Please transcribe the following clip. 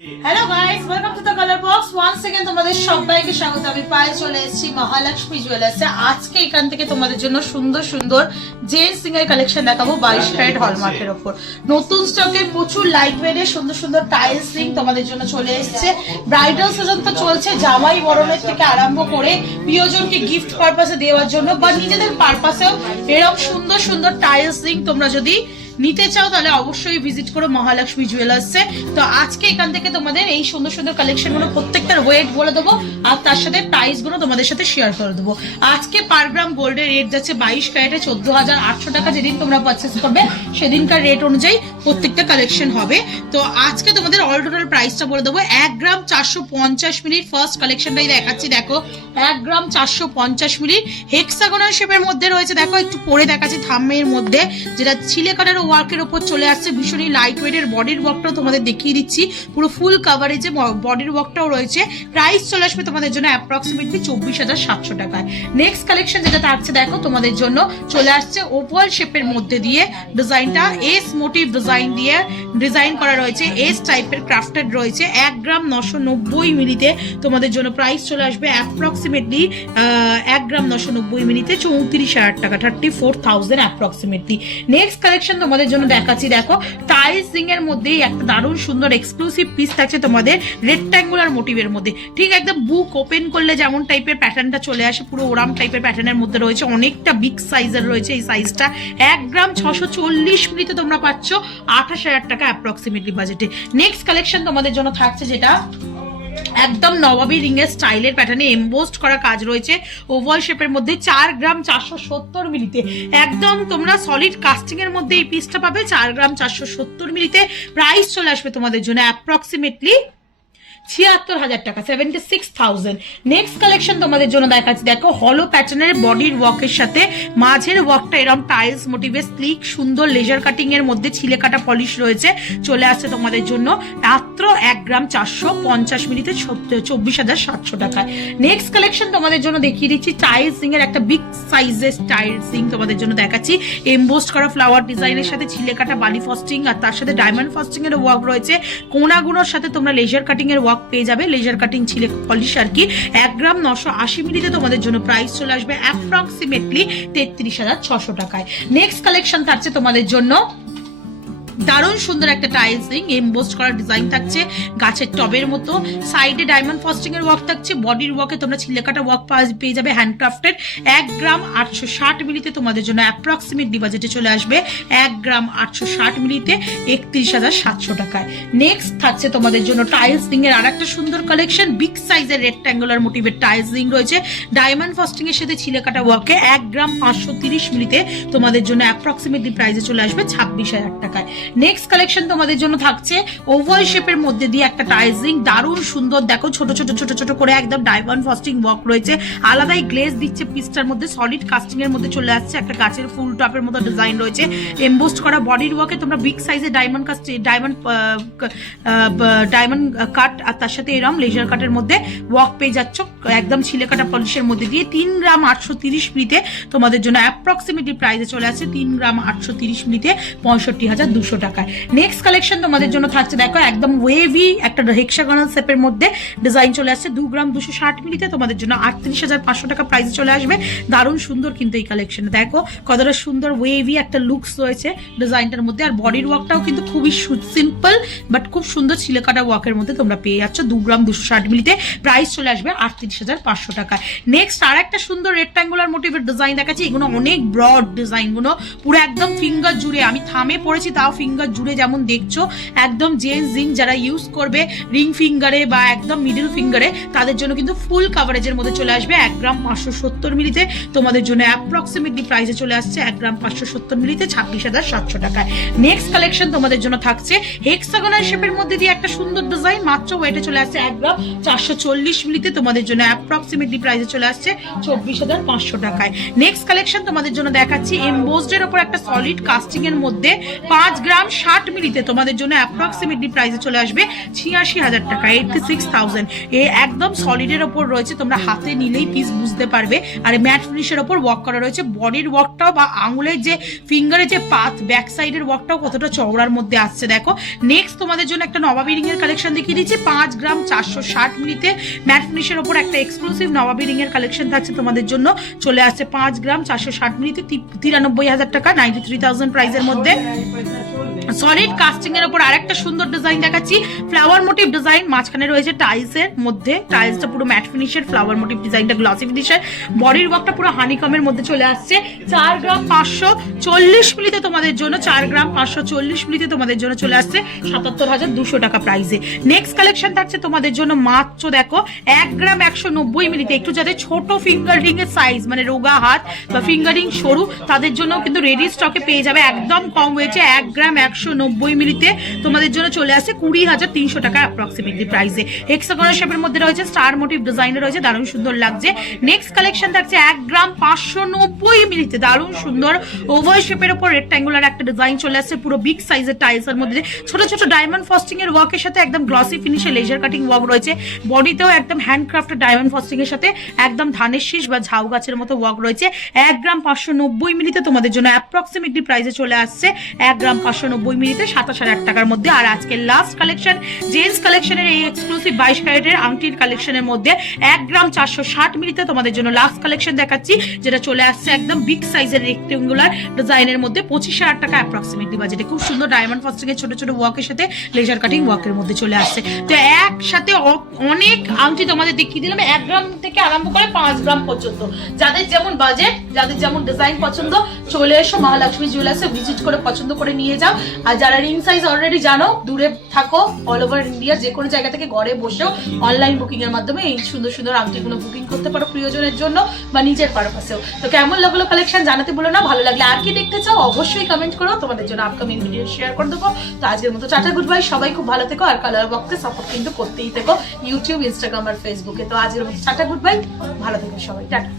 Hello guys, welcome to the colour box. Once again তোমাদের সবাইকে স্বাগত। আমি পায়ে চলে এসেছি মহালক্ষ্মী জুয়েলার্সে। আজকে এখান থেকে তোমাদের জন্য সুন্দর সুন্দর জেন্টস সিঙ্গার কালেকশন দেখাবো 22 ক্যারেট হলমার্কের উপর। নতুন স্টকে প্রচুর লাইট ওয়েটের সুন্দর সুন্দর টাইলস রিং তোমাদের জন্য চলে এসেছে। ব্রাইডাল সিজন তো চলছে, জামাই বরণের থেকে আরম্ভ করে প্রিয়জনকে গিফট পারপাসে দেওয়ার জন্য বা নিজেদের পারপাসেও এরকম সুন্দর সুন্দর টাইলস রিং তোমরা যদি নিতে চাও তাহলে অবশ্যই ভিজিট করো মহালক্ষ্মী জুয়েলার্সে। তো আজকে এখান থেকে তোমাদের এই সুন্দর সুন্দর কালেকশন গুলো প্রত্যেকটার ওয়েট বলে দেবো আর তার সাথে প্রাইস গুলো তোমাদের সাথে শেয়ার করে দেবো। আজকে পার গ্রাম গোল্ডের রেট যাচ্ছে 22 ক্যারেটে 14,800 টাকা। যেদিন তোমরা পারচেস করবে সেদিনকার রেট অনুযায়ী প্রত্যেকটা কালেকশন হবে। তো আজকে তোমাদের অল টোটাল প্রাইসটা বলে দেবো। 1 গ্রাম 450 মিলির ফার্স্ট কালেকশনটাই দেখাচ্ছি। দেখো 1 গ্রাম 450 মিলির হেক্সাগোনাল শেপের মধ্যে রয়েছে। দেখো একটু পরে দেখাচ্ছি থাম্বের মধ্যে, যেটা ছিলে কাটার ওয়ার্কের উপর চলে আসছে। ভীষণই লাইট ওয়েটের বডির ওয়ার্কটাও তোমাদের দেখিয়ে দিচ্ছি, পুরো ফুল কাভারেজে বডির ওয়ার্কটাও রয়েছে। প্রাইস চলে আসবে তোমাদের জন্য অ্যাপ্রক্সিমেটলি 24,700 টাকায়। নেক্সট কালেকশন যেটা থাকছে দেখো তোমাদের জন্য চলে আসছে ওভাল শেপের মধ্যে দিয়ে ডিজাইনটা এস মোটিভ ডিজাইন দিয়ে ডিজাইন করা রয়েছে। এস টাইপের ক্রাফটেড রয়েছে। 1 গ্রাম 990 মিলিতে তোমাদের জন্য প্রাইস চলে আসবে অ্যাপ্রক্সিমেটলি 1 গ্রাম 990 মিলিতে 34,000 টাকা, 34,000 অ্যাপ্রক্সিমেটলি। নেক্সট কালেকশন তোমাদের জন্য দেখাচ্ছি। দেখো টাইলস রিং এর মধ্যেই একটা দারুণ সুন্দর এক্সক্লুসিভ পিস থাকছে তোমাদের রেক্ট্যাঙ্গুলার মোটিভের মধ্যে। ঠিক একদম বুক ওপেন করলে যেমন টাইপের প্যাটার্নটা চলে আসে, পুরো ওরাম টাইপের প্যাটার্নের মধ্যে রয়েছে। অনেকটা বিগ সাইজের রয়েছে এই সাইজটা। 1 গ্রাম 640 মিলিতে তোমরা পাচ্ছ 28,000 টাকা অ্যাপ্রক্সিমেটলি বাজেটে। নেক্সট কালেকশন তোমাদের জন্য থাকছে যেটা একদম নবাবী রিং এর স্টাইলের প্যাটার্নে এমবোসড করা কাজ রয়েছে ওভাল শেপের মধ্যে। 4 গ্রাম 470 মিলিতে একদম তোমরা সলিড কাস্টিং এর মধ্যে এই পিসটা পাবে 4 গ্রাম 470 মিলিতে। প্রাইস চলে আসবে তোমাদের জন্য অ্যাপ্রক্সিমেটলি 76,000 টাকা, 76,000। নেক্সট কালেকশন তোমাদের জন্য দেখাচ্ছি। দেখো হলো প্যাটার্নের বডির ওয়ার্কের সাথে মাঝের ওয়ার্কটা এরকম টাইলস মোটিভে স্লিক সুন্দর লেজার কাটিং এর মধ্যে ছিলে কাটা পলিশ রয়েছে। চলে আসছে তোমাদের জন্য মাত্র 1 গ্রাম 450 মিলিতে 24,700 টাকায়। নেক্সট কালেকশন তোমাদের জন্য দেখিয়ে দিচ্ছি টাইলস রিং এর একটা বিগ সাইজের টাইলস রিং তোমাদের জন্য দেখাচ্ছি। এমবোসড করা ফ্লাওয়ার ডিজাইনের সাথে ছিলে কাটা বালি ফস্টিং আর তার সাথে ডায়মন্ড ফস্টিং এর ওয়ার্ক রয়েছে। কোনাগুলোর সাথে তোমরা লেজার কাটিং এর ওয়ার্ক পেয়ে যাবে, লেজার কাটিং ছিলে পলিশ আর কি। 1 গ্রাম 980 মিলিতে তোমাদের জন্য প্রাইস চলে আসবে অ্যাপ্রক্সিমেটলি 33,600 টাকায়। নেক্সট কালেকশন থাকছে তোমাদের জন্য দারুণ সুন্দর একটা টাইলস রিং এমবোসড করা ডিজাইন থাকছে গাছের টবের মতো। সাইডে ডায়মন্ড ফস্টিং এর ওয়ার্ক থাকছে। বডির ওয়ার্কে তোমরা ছিলে কাটা ওয়ার্ক পেয়ে যাবে হ্যান্ডক্রাফটেড। 1 গ্রাম 860 মিলিতে তোমাদের জন্য অ্যাপ্রক্সিমেটলি বাজেটে চলে আসবে 1 গ্রাম 860 মিলিতে 31,700 টাকায়। নেক্সট থাকছে তোমাদের জন্য টাইলস রিং এর আরেকটা সুন্দর কালেকশন। বিগ সাইজের রেক্ট্যাঙ্গুলার মোটিভের টাইলস রিং রয়েছে ডায়মন্ড ফস্টিং এর সাথে ছিলে কাটা ওয়ার্কে। 1 গ্রাম 530 মিলিতে তোমাদের জন্য অ্যাপ্রক্সিমেটলি প্রাইসে চলে আসবে 26,000 টাকায়। নেক্সট কালেকশন তোমাদের জন্য থাকছে ওভাল শেপের মধ্যে দিয়ে একটা টাইলস রিং দারুণ সুন্দর। দেখো ছোট ছোট ছোট ছোট করে একদম ডায়মন্ড ফস্টিং ওয়ার্ক রয়েছে। আলাদাই গ্লেজ দিচ্ছে পিসটার মধ্যে। সলিড কাস্টিং এর মধ্যে চলে আসছে। একটা গাছের ফুল টপের মতো ডিজাইন রয়েছে। এমবোসড করা বডির ওয়ার্কে তোমরা বিগ সাইজের ডায়মন্ড কাট আর তার সাথে এরকম লেজার কাটের মধ্যে ওয়ার্ক পেয়ে যাচ্ছ একদম ছিলে কাটা পলিশের মধ্যে দিয়ে। 3 গ্রাম 830 মিলিতে তোমাদের জন্য অ্যাপ্রক্সিমেটলি প্রাইসে চলে আসছে 3 গ্রাম 830 মিলিতে 65,200 টাকায়। নেক্সট কালেকশন তোমাদের জন্য থাকছে দেখো একদম ওয়েভি একটা হেক্সাগোনাল শেপের মধ্যে ডিজাইন চলে আসছে। 2 গ্রাম 260 মিলিতে তোমাদের জন্য 38,500 টাকা প্রাইসে চলে আসবে। দারুণ সুন্দর কিন্তু এই কালেকশন দেখো কতটা সুন্দর ওয়েভি একটা লুকস রয়েছে ডিজাইনটার মধ্যে। আর বডির ওয়ার্কটাও কিন্তু খুবই সিম্পল বাট খুব সুন্দর ছিলে কাটা ওয়ার্কের মধ্যে তোমরা পেয়ে যাচ্ছ 2 গ্রাম 260 মিলিতে। প্রাইস চলে আসবে 38,500 টাকায়। নেক্সট আর একটা সুন্দর রেক্ট্যাঙ্গুলার মোটিভের ডিজাইন দেখাচ্ছি। এগুলো অনেক ব্রড ডিজাইন, গুলো পুরো একদম ফিঙ্গার জুড়ে। আমি থামে পড়েছি তাও ফিঙ্গার জুড়ে যেমন দেখছো একদম জেন্টস রিং যারা ইউজ করবে রিং ফিঙ্গারে বা একদম মিডল ফিঙ্গারে তাদের জন্য কিন্তু ফুল কাভারেজের মধ্যে চলে আসবে। 1 গ্রাম 570 মিলিতে তোমাদের জন্য অ্যাপ্রক্সিমেটলি প্রাইসে চলে আসছে 1 গ্রাম 570 মিলিতে 26,700 টাকায়। নেক্সট কালেকশন তোমাদের জন্য থাকছে হেক্সাগোনাল শেপের মধ্যে দিয়ে একটা সুন্দর ডিজাইন। মাত্র ওয়েটে চলে আসছে 1 গ্রাম 440 মিলিতে তোমাদের জন্য অ্যাপ্রক্সিমেটলি প্রাইসে চলে আসছে 24,500 টাকায়। নেক্সট কালেকশন তোমাদের জন্য দেখাচ্ছি এমবোসড এর উপর একটা সলিড কাস্টিং এর মধ্যে 5 গ্রাম 60 মিলিতে তোমাদের জন্য অ্যাপ্রক্সিমেটলি প্রাইসে চলে আসবে 86,000 টাকা, 86,000। এ একদম সলিডের ওপর রয়েছে, তোমরা হাতে নিলেই পিস বুঝতে পারবে। আর ম্যাট ফিনিশের ওপর ওয়ার্ক করা রয়েছে। বডির ওয়ার্কটাও বা আঙুলের যে ফিঙ্গারের যে পাত ব্যাক সাইডের ওয়ার্কটাও কতটা চওড়ার মধ্যে আসছে দেখো। নেক্সট তোমাদের জন্য একটা নবাবী রিং এর কালেকশন দেখিয়ে দিচ্ছি। 5 গ্রাম 460 মিলিতে ম্যাট ফিনিশের ওপর একটা এক্সক্লুসিভ নবাবী রিং এর কালেকশন থাকছে তোমাদের জন্য। চলে আসছে 5 গ্রাম 460 মিলিতে 93,000 টাকা, 93,000 প্রাইসের মধ্যে। সলিড কাস্টিং এর উপর আরেকটা সুন্দর ডিজাইন দেখাচ্ছি, ফ্লাওয়ার মোটিভ ডিজাইন। মাঝখানে রয়েছে টাইলস এর মধ্যে, টাইলসটা পুরো ম্যাট ফিনিশের, ফ্লাওয়ার মোটিভ ডিজাইনটা গ্লসি ফিনিশের। বডির ওয়ার্কটা পুরো হানিকমের মধ্যে চলে আসছে। 4 গ্রাম 540 মিলিতে তোমাদের জন্য, 4 গ্রাম 540 মিলিতে তোমাদের জন্য চলে আসছে 77,200 টাকা প্রাইসে। নেক্সট কালেকশন থাকছে তোমাদের জন্য মাত্র দেখো 1 গ্রাম 190 মিলিতে। একটু যাদের ছোট ফিঙ্গার রিং এর সাইজ, মানে রোগা হাত বা ফিঙ্গার রিং সরু, তাদের জন্য কিন্তু রেডি স্টকে পেয়ে যাবে, একদম কম হয়েছে। 1 গ্রাম 190 মিলিতে তোমাদের জন্য চলে আসছে 20,300 টাকা অ্যাপ্রক্সিমেটলি প্রাইসে। হেক্সাগোনাল শেপের মধ্যে রয়েছে, স্টার মোটিভ ডিজাইনে রয়েছে, দারুণ সুন্দর লাগছে। নেক্সট কালেকশন থাকছে 1 গ্রাম 590 মিলিতে, দারুণ সুন্দর ওভাল শেপের উপর রেক্ট্যাঙ্গুলার একটা ডিজাইন চলে আসছে, পুরো বিগ সাইজের টাইলসের মধ্যে ছোট ছোট ডায়মন্ড ফস্টিং এর ওয়ার্কের সাথে একদম গ্লসি ফিনিশে লেজার কাটিং ওয়ার্ক রয়েছে। বডিতেও একদম হ্যান্ডক্রাফটেড ডায়মন্ড ফস্টিং এর সাথে একদম ধানের শীষ বা ঝাউ গাছের মতো ওয়ার্ক রয়েছে। 1 গ্রাম 590 মিলিতে তোমাদের জন্য অ্যাপ্রক্সিমেটলি প্রাইসে চলে আসছে 1 গ্রাম 590 মিলিতে 27,000 টাকার মধ্যে। আর আজকের লাস্ট কালেকশন জেন্টস কালেকশনের এই এক্সক্লুসিভ 22 ক্যারেটের আংটির কালেকশনের মধ্যে 1 গ্রাম 460 মিলিতে তোমাদের জন্য লাস্ট কালেকশন দেখাচ্ছি, যেটা চলে আসছে একদম বিগ সাইজের রেক্টেঙ্গুলার ডিজাইনের মধ্যে 25,000 টাকা অ্যাপ্রক্সিমেটলি বাজেটে। খুব সুন্দর ডায়মন্ড ফস্টিং এর ছোট ছোট ওয়ার্কের সাথে লেজার কাটিং ওয়ার্কের মধ্যে চলে আসছে। তো একসাথে অনেক আংটি তোমাদের দেখিয়ে দিলাম, 1 গ্রাম থেকে আরম্ভ করে 5 গ্রাম পর্যন্ত। যাদের যেমন বাজেট, যাদের যেমন ডিজাইন পছন্দ, চলে এসো মহালক্ষ্মী জুয়েলার্সে, ভিজিট করে পছন্দ করে নিয়ে যাও। আর যারা রিং সাইজ অলরেডি জানো, দূরে থাকো, অল ওভার ইন্ডিয়া যে কোনো জায়গা থেকে ঘরে বসেও অনলাইন বুকিং এর মাধ্যমে এই সুন্দর সুন্দর আংটিগুলো বুকিং করতে পারো প্রিয়জনের জন্য বা নিজের পারপাসেও। তো কেমন লাগলো কালেকশন জানাতে বলো না। ভালো লাগলে আর কি দেখতে চাও অবশ্যই কমেন্ট করো, তোমাদের জন্য আপকামিং ভিডিও শেয়ার করে দেবো। তো আজকের মতো টাটা গুড বাই, সবাই খুব ভালো থেকো। আর কালার বক্সে সাপোর্ট কিন্তু করতেই থেকো, ইউটিউব, ইনস্টাগ্রাম আর ফেসবুকে। তো আজকের মতো টাটা গুড বাই, ভালো থেকো সবাই, টাটা।